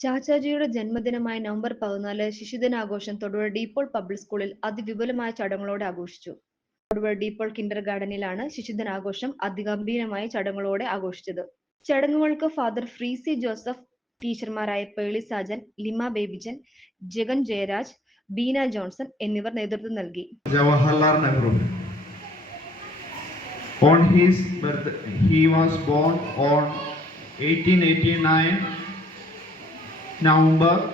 ചാച്ചാജിയുടെ ജന്മദിനമായ November പതിനാല് ശിശുദിനാഘോഷം Thodupuzha De Paul public സ്കൂളിൽ അതിവിപുലമായ ചടങ്ങുകളോടെ ആഘോഷിച്ചു. തൊടുപുഴ ഡീപ്പോൾ കിൻഡർ ഗാർഡനിലാണ് ശിശുദിനാഘോഷം അതിഗംഭീരമായ ചടങ്ങുകളോടെ ആഘോഷിച്ചത്. ചടങ്ങുകൾക്ക് ഫാദർ ഫ്രീസി ജോസഫ് ടീച്ചർമാരായ പേളി സാജൻ ലിമ ബേബിജൻ ജഗൻ ജയരാജ് ബീന ജോൺസൺ എന്നിവർ നേതൃത്വം നൽകി. Jawaharlal Nehru. On his birth he was born on 1889 November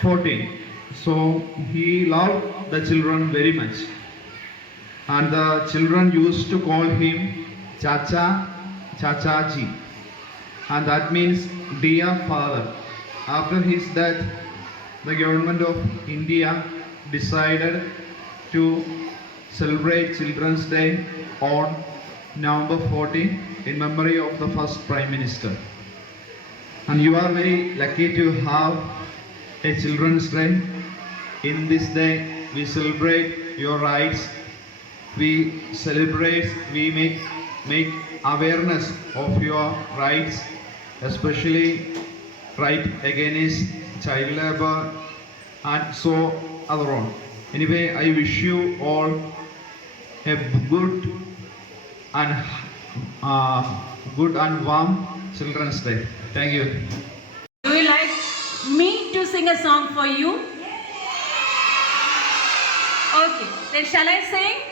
14. So he loved the children very much. And the children used to call him Chacha, Chachaji. And that means dear father. After his death, the government of India decided to celebrate Children's Day on November 14 in memory of the first Prime Minister. And you are very lucky to have a Children's Day. In this day, we celebrate your rights. We celebrate, we make, make awareness of your rights, especially right against child labor and so other on. Anyway, I wish you all a good and uh, good and warm Children's Day. Thank you. Do you like me to sing a song for you? Okay, then shall I sing?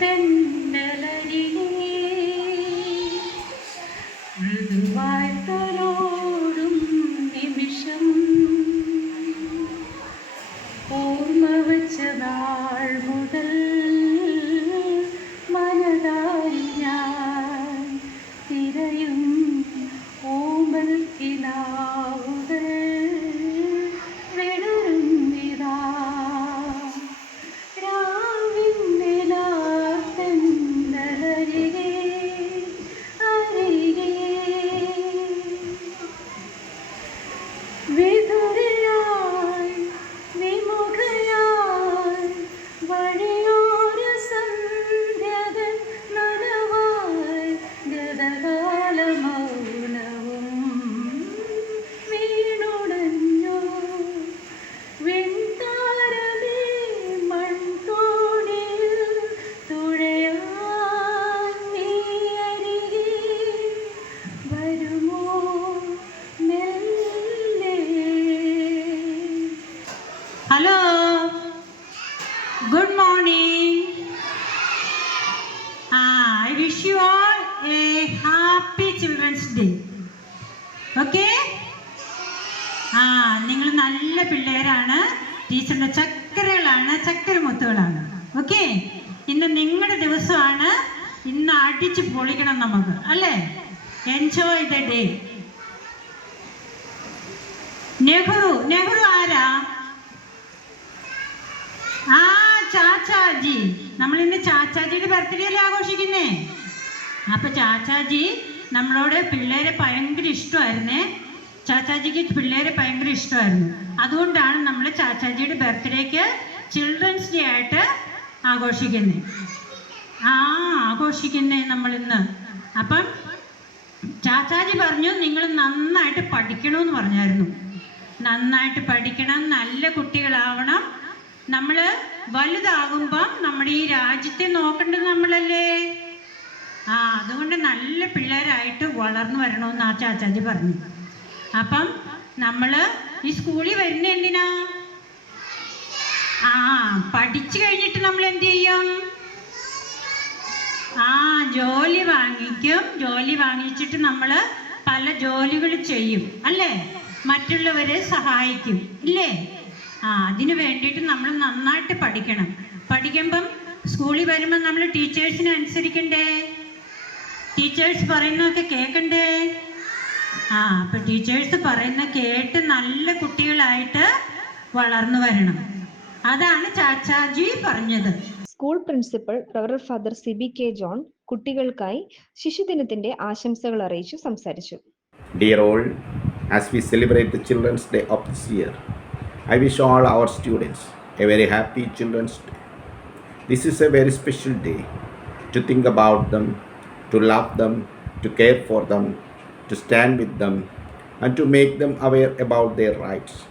നിമിഷം hello. Good morning. I wish you all a happy children's day. Okay? ആ നിങ്ങൾ നല്ല പിള്ളേരാണ്. ടീച്ചറിന്റെ ചക്കരകളാണ് ചക്കര മുത്തുകളാണ് okay? ഇന്ന് നിങ്ങളുടെ ദിവസമാണ്. ഇന്ന് അടിച്ച് പൊളിക്കണം നമുക്ക് അല്ലേ? Enjoy the day Nehru Nehru ആരാ? ആ ചാച്ചാജി. നമ്മൾ ഇന്ന് ചാച്ചാജിയുടെ ബർത്ത്ഡേ അല്ലേ ആഘോഷിക്കുന്നേ? അപ്പൊ ചാച്ചാജി നമ്മളോട് പിള്ളേരെ ഭയങ്കര ഇഷ്ടമായിരുന്നേ. ചാച്ചാജിക്ക് പിള്ളേരെ ഭയങ്കര ഇഷ്ടമായിരുന്നു. അതുകൊണ്ടാണ് നമ്മൾ ചാച്ചാജിയുടെ ബർത്ത്ഡേക്ക് ചിൽഡ്രൻസ് ഡേ ആയിട്ട് ആഘോഷിക്കുന്നത് ആ ആഘോഷിക്കുന്നേ നമ്മൾ ഇന്ന് അപ്പം ചാച്ചാജി പറഞ്ഞു നിങ്ങൾ നന്നായിട്ട് പഠിക്കണമെന്ന് പറഞ്ഞായിരുന്നു. നന്നായിട്ട് പഠിക്കണം നല്ല കുട്ടികളാവണം. നമ്മൾ വലുതാകുമ്പം നമ്മുടെ ഈ രാജ്യത്തെ നോക്കേണ്ടത് നമ്മളല്ലേ? ആ അതുകൊണ്ട് നല്ല പിള്ളേരായിട്ട് വളർന്നു വരണമെന്ന് ആ ചാച്ചാജി പറഞ്ഞു. അപ്പം നമ്മൾ ഈ സ്കൂളിൽ വരുന്ന എന്തിനാ? ആ പഠിച്ചു കഴിഞ്ഞിട്ട് നമ്മൾ എന്ത് ചെയ്യും? ആ ജോലി വാങ്ങിക്കും. ജോലി വാങ്ങിച്ചിട്ട് നമ്മൾ പല ജോലികൾ ചെയ്യും. അല്ലേ? മറ്റുള്ളവരെ സഹായിക്കും. ഇല്ലേ? ആ അതിന് വേണ്ടിയിട്ട് നമ്മൾ നന്നായിട്ട് പഠിക്കണം. പഠിക്കുമ്പം സ്കൂളിൽ വരുമ്പോൾ നമ്മൾ ടീച്ചേഴ്സിനെ അനുസരിക്കണ്ടേ? ടീച്ചേഴ്സ് പറയുന്നതൊക്കെ കേൾക്കണ്ടേ? ആ അപ്പം ടീച്ചേഴ്സ് പറയുന്ന കേട്ട് നല്ല കുട്ടികളായിട്ട് വളർന്നു വരണം. അതാണ് ചാച്ചാജി പറഞ്ഞത്. സ്കൂൾ പ്രിൻസിപ്പൽ റവറർ ഫാദർ സിബി കെ ജോൺ കുട്ടികൾക്കായി ശിശുദിനത്തിന്റെ ആശംസകൾ അറിയിച്ചു സംസാരിച്ചു. Dear all as we celebrate the children's day of this year, I wish all our students a very happy Children's Day. This is a very special day to think about them to love them, to care for them, to stand with them, and to make them aware about their rights.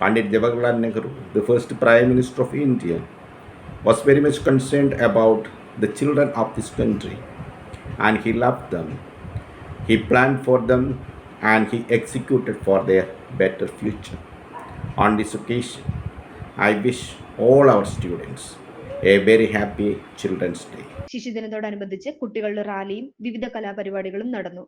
Pandit Jawaharlal Nehru, the first Prime Minister of India, was very much concerned about the children of this country and he loved them. He planned for them and he executed for their better future. On this occasion, I wish all our students a very happy Children's Day. ശിശുദിനത്തോടനുബന്ധിച്ച് കുട്ടികളുടെ റാലിയും വിവിധ കലാപരിപാടികളും നടന്നു